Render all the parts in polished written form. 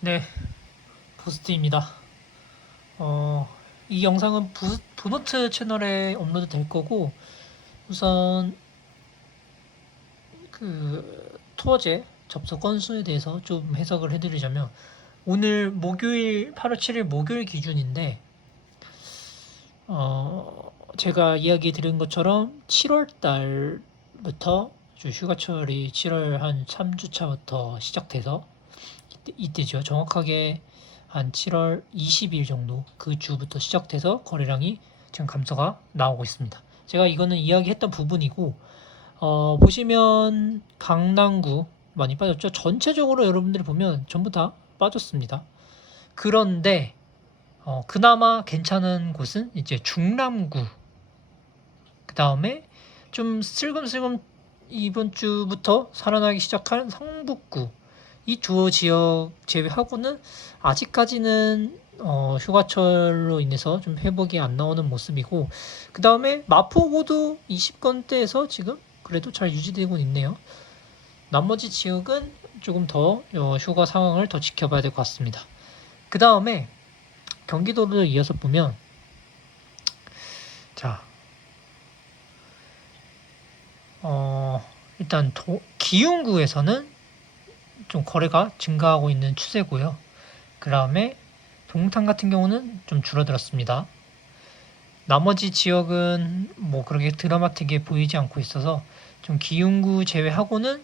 네, 부스트입니다. 이 영상은 부노트 채널에 업로드 될 거고, 우선 투어제 접속 건수에 대해서 좀 해석을 해드리자면, 오늘 목요일 8월 7일 목요일 기준인데, 제가 이야기 드린 것처럼 7월 달부터 휴가철이 7월 한 3주차부터 시작돼서 이때죠. 정확하게 한 7월 20일 정도 그 주부터 시작돼서 거래량이 지금 감소가 나오고 있습니다. 제가 이거는 이야기했던 부분이고, 보시면 강남구 많이 빠졌죠. 전체적으로 여러분들이 보면 전부 다 빠졌습니다. 그런데 그나마 괜찮은 곳은 이제 중남구, 그 다음에 좀 슬금슬금 이번 주부터 살아나기 시작한 성북구, 이 두 지역 제외하고는 아직까지는 휴가철로 인해서 좀 회복이 안 나오는 모습이고, 그 다음에 마포구도 20건대에서 지금 그래도 잘 유지되고 있네요. 나머지 지역은 조금 더 휴가 상황을 더 지켜봐야 될 것 같습니다. 그 다음에 경기도를 이어서 보면, 자, 일단 기흥구에서는 좀 거래가 증가하고 있는 추세고요. 그 다음에 동탄 같은 경우는 좀 줄어들었습니다. 나머지 지역은 뭐 그렇게 드라마틱해 보이지 않고 있어서 좀 기흥구 제외하고는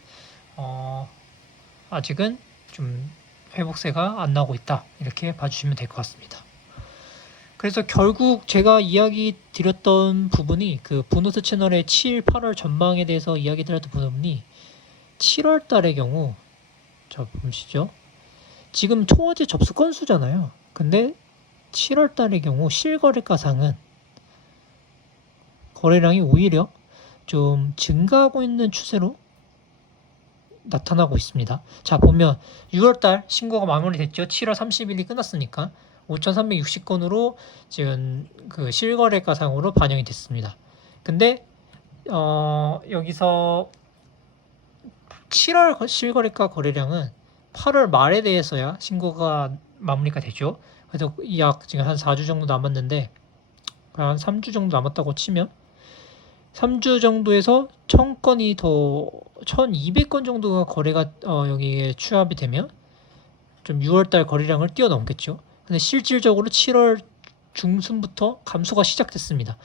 아직은 좀 회복세가 안 나오고 있다, 이렇게 봐주시면 될 것 같습니다. 그래서 결국 제가 이야기 드렸던 부분이 그 보너스 채널의 7, 8월 전망에 대해서 이야기 드렸던 부분이 7월 달의 경우, 자 보시죠. 지금 통화제 접수 건수잖아요. 근데 7월 달의 경우 실거래가상은 거래량이 오히려 좀 증가하고 있는 추세로 나타나고 있습니다. 자, 보면 6월달 신고가 마무리됐죠. 7월 30일이 끝났으니까 5,360건으로 지금 그 실거래가상으로 반영이 됐습니다. 근데 여기서 7월 실거래가 거래량은 8월 말에 대해서야 신고가 마무리가 되죠. 그래서 약 지금 한 4주 정도 남았는데, 한 3주 정도 남았다고 치면 3주 정도에서 1000건이 더 1200건 정도가 거래가 여기에 취합이 되면 좀 6월달 거래량을 뛰어넘겠죠. 근데 실질적으로 7월 중순부터 감소가 시작됐습니다.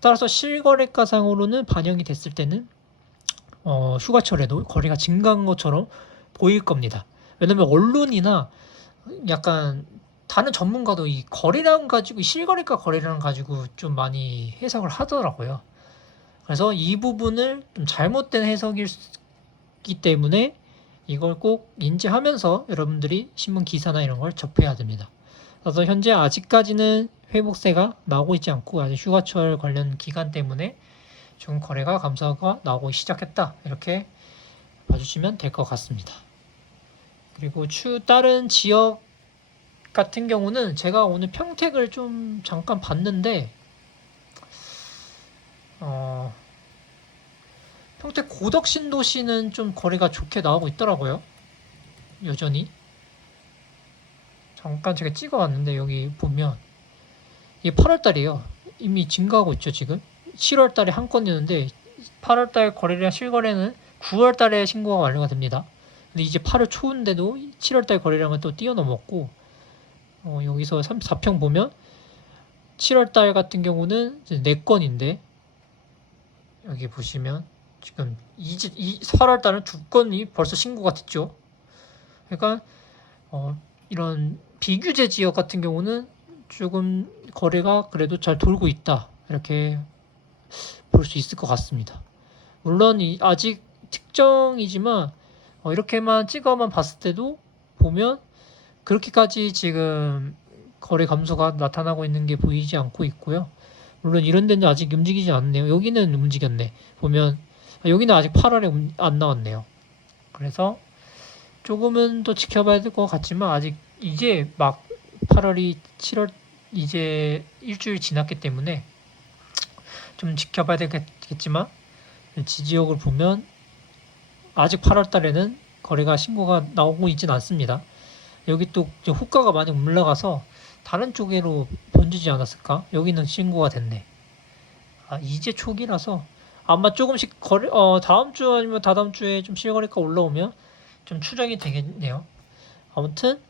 따라서 실거래가상으로는 반영이 됐을 때는 휴가철에도 거래가 증가한 것처럼 보일 겁니다. 왜냐면 언론이나 약간 다른 전문가도 이 거래량 가지고, 실거래가 거래량 가지고 좀 많이 해석을 하더라고요. 그래서 이 부분을 좀 잘못된 해석이기 때문에 이걸 꼭 인지하면서 여러분들이 신문 기사나 이런 걸 접해야 됩니다. 그래서 현재 아직까지는 회복세가 나오고 있지 않고, 아직 휴가철 관련 기간 때문에 좀 거래가 감소가 나오고 시작했다, 이렇게 봐주시면 될 것 같습니다. 그리고 다른 지역 같은 경우는 제가 오늘 평택을 좀 잠깐 봤는데, 평택 고덕신도시는 좀 거래가 좋게 나오고 있더라고요. 여전히. 잠깐 제가 찍어왔는데 여기 보면 이게 8월달이에요. 이미 증가하고 있죠 지금. 7월달에 한 건이었는데 8월달 거래량 실거래는 9월달에 신고가 완료가 됩니다. 근데 이제 8월 초인데도 7월달 거래량은 또 뛰어넘었고, 여기서 4평 보면 7월달 같은 경우는 4건인데, 여기 보시면 지금 8월달은 2건이 벌써 신고가 됐죠. 그러니까 이런 비규제 지역 같은 경우는 조금 거래가 그래도 잘 돌고 있다, 이렇게 볼 수 있을 것 같습니다. 물론 아직 특정이지만 이렇게만 찍어만 봤을 때도 보면 그렇게까지 지금 거래 감소가 나타나고 있는 게 보이지 않고 있고요. 물론 이런 데는 아직 움직이지 않네요. 여기는 움직였네. 보면 여기는 아직 8월에 안 나왔네요. 그래서 조금은 더 지켜봐야 될 것 같지만, 아직 이제 막 8월이 7월 이제 일주일 지났기 때문에 좀 지켜봐야 되겠지만, 지지역을 보면 아직 8월 달에는 거래가 신고가 나오고 있진 않습니다. 여기 또 호가가 많이 올라가서 다른 쪽으로 번지지 않았을까? 여기는 신고가 됐네. 이제 초기라서 아마 조금씩 다음 주 아니면 다다음 주에 좀 실거래가 올라오면 좀 추정이 되겠네요. 아무튼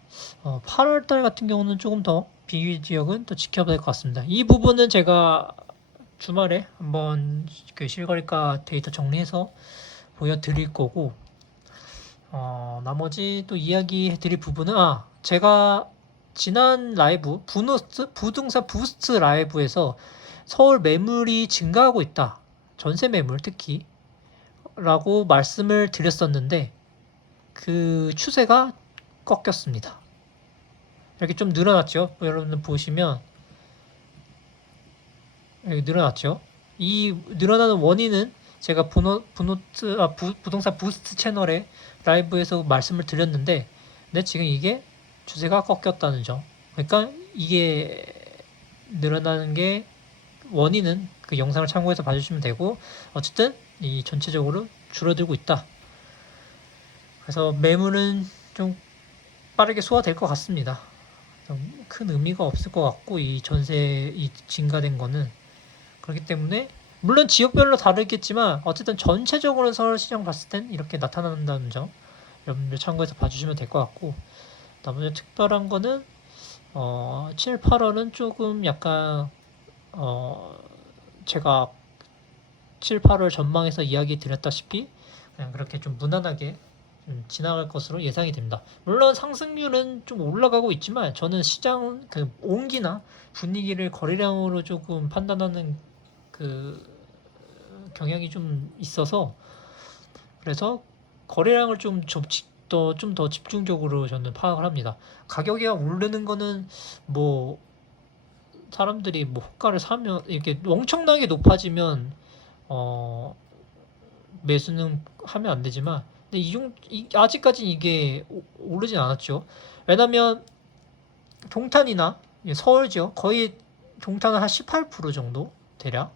8월 달 같은 경우는 조금 더 비교 지역은 또 지켜봐야 될 것 같습니다. 이 부분은 제가 주말에 한번 그 실거래가 데이터 정리해서 보여드릴 거고, 나머지 또 이야기해 드릴 부분은, 제가 지난 라이브, 부동산 부스트 라이브에서 서울 매물이 증가하고 있다. 전세 매물 특히. 라고 말씀을 드렸었는데, 그 추세가 꺾였습니다. 이렇게 좀 늘어났죠. 여러분들 보시면, 여기 늘어났죠. 이 늘어나는 원인은 제가 부동산 부스트 채널에 라이브에서 말씀을 드렸는데, 근데 지금 이게 추세가 꺾였다는 점. 그러니까 이게 늘어나는 게 원인은 그 영상을 참고해서 봐주시면 되고, 어쨌든 이 전체적으로 줄어들고 있다. 그래서 매물은 좀 빠르게 소화될 것 같습니다. 큰 의미가 없을 것 같고, 이 전세 이 증가된 거는. 그렇기 때문에 물론 지역별로 다르겠지만 어쨌든 전체적으로 서울 시장 봤을 땐 이렇게 나타난다는 점 여러분들 참고해서 봐주시면 될 것 같고, 나머지 특별한 거는 7, 8월은 조금 약간 제가 7, 8월 전망에서 이야기 드렸다시피 그냥 그렇게 좀 무난하게 좀 지나갈 것으로 예상이 됩니다. 물론 상승률은 좀 올라가고 있지만 저는 시장 그 온기나 분위기를 거래량으로 조금 판단하는 그 경향이 좀 있어서, 그래서 거래량을 좀 더 집중적으로 저는 파악을 합니다. 가격이 오르는 거는 뭐 사람들이 뭐 호가를 사면 이렇게 엄청나게 높아지면 매수는 하면 안 되지만, 근데 아직까지는 이게 오르진 않았죠. 왜냐면 동탄이나 서울 지역 거의 동탄은 한 18% 정도 대략,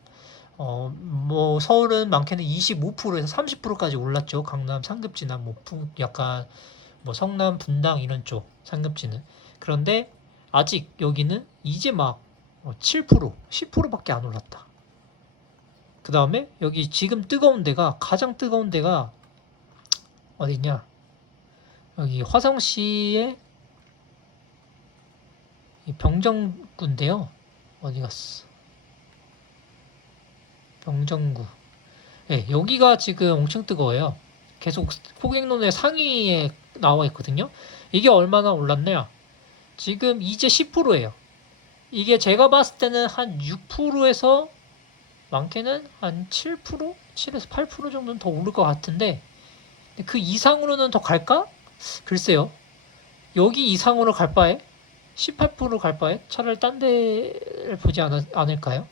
뭐 서울은 많게는 25%에서 30%까지 올랐죠. 강남 상급지나 뭐 약간 뭐 성남 분당 이런 쪽 상급지는. 그런데 아직 여기는 이제 막 7%, 10%밖에 안 올랐다. 그 다음에 여기 지금 가장 뜨거운 데가 어디냐? 여기 화성시의 병정구인데요. 어디 갔어? 병정구. 네, 여기가 지금 엄청 뜨거워요. 계속 호갱론의 상위에 나와 있거든요. 이게 얼마나 올랐냐? 지금 이제 10%예요. 이게 제가 봤을 때는 한 6%에서 많게는 한 7%? 7에서 8% 정도는 더 오를 것 같은데, 그 이상으로는 더 갈까? 글쎄요. 여기 이상으로 갈 바에 18%갈 바에 차라리 딴 데를 보지 않을까요?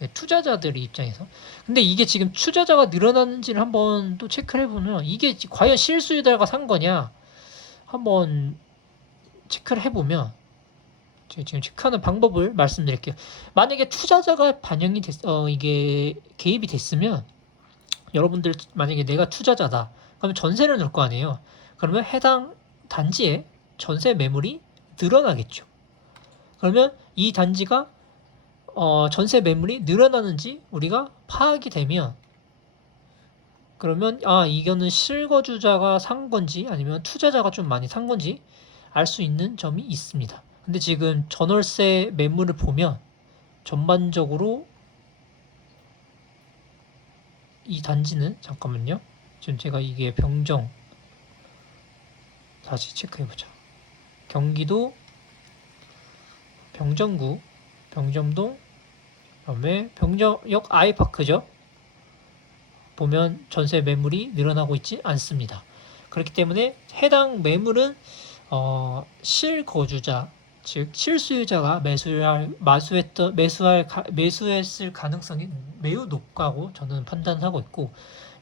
네, 투자자들의 입장에서. 근데 이게 지금 투자자가 늘어나는지를 한번 또 체크를 해보면 이게 과연 실수요자가 산 거냐 한번 체크를 해보면, 지금 체크하는 방법을 말씀드릴게요. 만약에 투자자가 이게 개입이 됐으면, 여러분들 만약에 내가 투자자다 그러면 전세를 넣을 거 아니에요. 그러면 해당 단지에 전세 매물이 늘어나겠죠. 그러면 이 단지가 전세 매물이 늘어나는지 우리가 파악이 되면, 그러면 이거는 실거주자가 산 건지 아니면 투자자가 좀 많이 산 건지 알 수 있는 점이 있습니다. 근데 지금 전월세 매물을 보면 전반적으로 이 단지는, 잠깐만요. 지금 제가 이게 다시 체크해보자. 경기도 병정구, 병점동, 그다음에 병정역 아이파크죠. 보면 전세 매물이 늘어나고 있지 않습니다. 그렇기 때문에 해당 매물은 실거주자, 즉 실수요자가 매수했을 가능성이 매우 높다고 저는 판단하고 있고,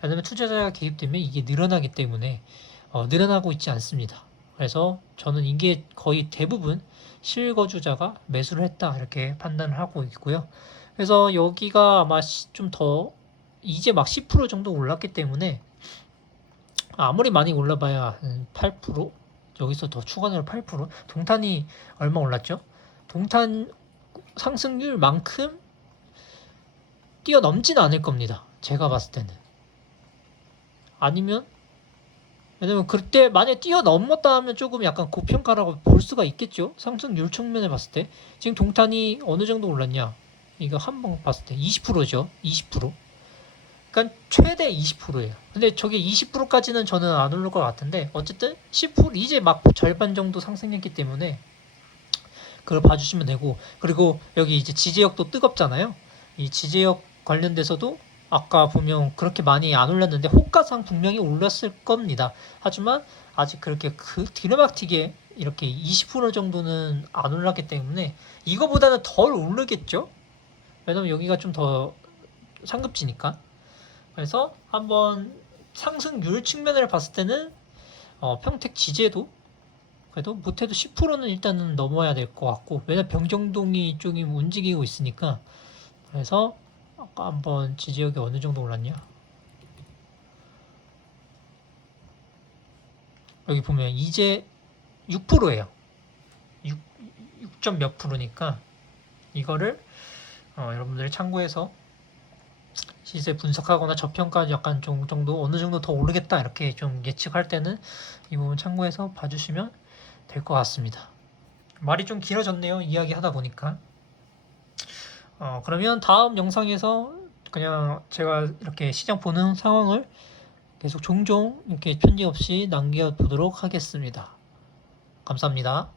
왜냐하면 투자자가 개입되면 이게 늘어나기 때문에 늘어나고 있지 않습니다. 그래서 저는 이게 거의 대부분 실거주자가 매수를 했다 이렇게 판단을 하고 있고요. 그래서 여기가 아마 좀 더 이제 막 10% 정도 올랐기 때문에 아무리 많이 올라봐야 8%, 여기서 더 추가로 8%. 동탄이 얼마 올랐죠? 동탄 상승률만큼 뛰어넘진 않을 겁니다. 제가 봤을 때는. 아니면 왜냐면 그때 만약에 뛰어넘었다 하면 조금 약간 고평가라고 볼 수가 있겠죠. 상승률 측면에 봤을 때. 지금 동탄이 어느 정도 올랐냐? 이거 한번 봤을 때 20%죠. 20%. 그러니까 최대 20%예요. 근데 저게 20%까지는 저는 안 오를 것 같은데 어쨌든 10% 이제 막 절반 정도 상승했기 때문에 그걸 봐주시면 되고, 그리고 여기 이제 지제역도 뜨겁잖아요. 이 지제역 관련돼서도 아까 보면 그렇게 많이 안 올랐는데 호가상 분명히 올랐을 겁니다. 하지만 아직 그렇게 드라마틱하게 이렇게 20% 정도는 안 올랐기 때문에 이거보다는 덜 오르겠죠. 왜냐면 여기가 좀 더 상급지니까. 그래서 한번 상승률 측면을 봤을 때는 평택 지제도 그래도 못해도 10%는 일단은 넘어야 될 것 같고, 왜냐면 병정동이 쪽이 움직이고 있으니까. 그래서 아까 한번 지지역이 어느 정도 올랐냐, 여기 보면 이제 6%예요 6. 몇 프로니까 이거를 여러분들이 참고해서 시세 분석하거나 저평가 약간 좀 정도 어느 정도 더 오르겠다 이렇게 좀 예측할 때는 이 부분 참고해서 봐주시면 될 것 같습니다. 말이 좀 길어졌네요, 이야기 하다 보니까. 그러면 다음 영상에서 그냥 제가 이렇게 시장 보는 상황을 계속 종종 이렇게 편집 없이 남겨보도록 하겠습니다. 감사합니다.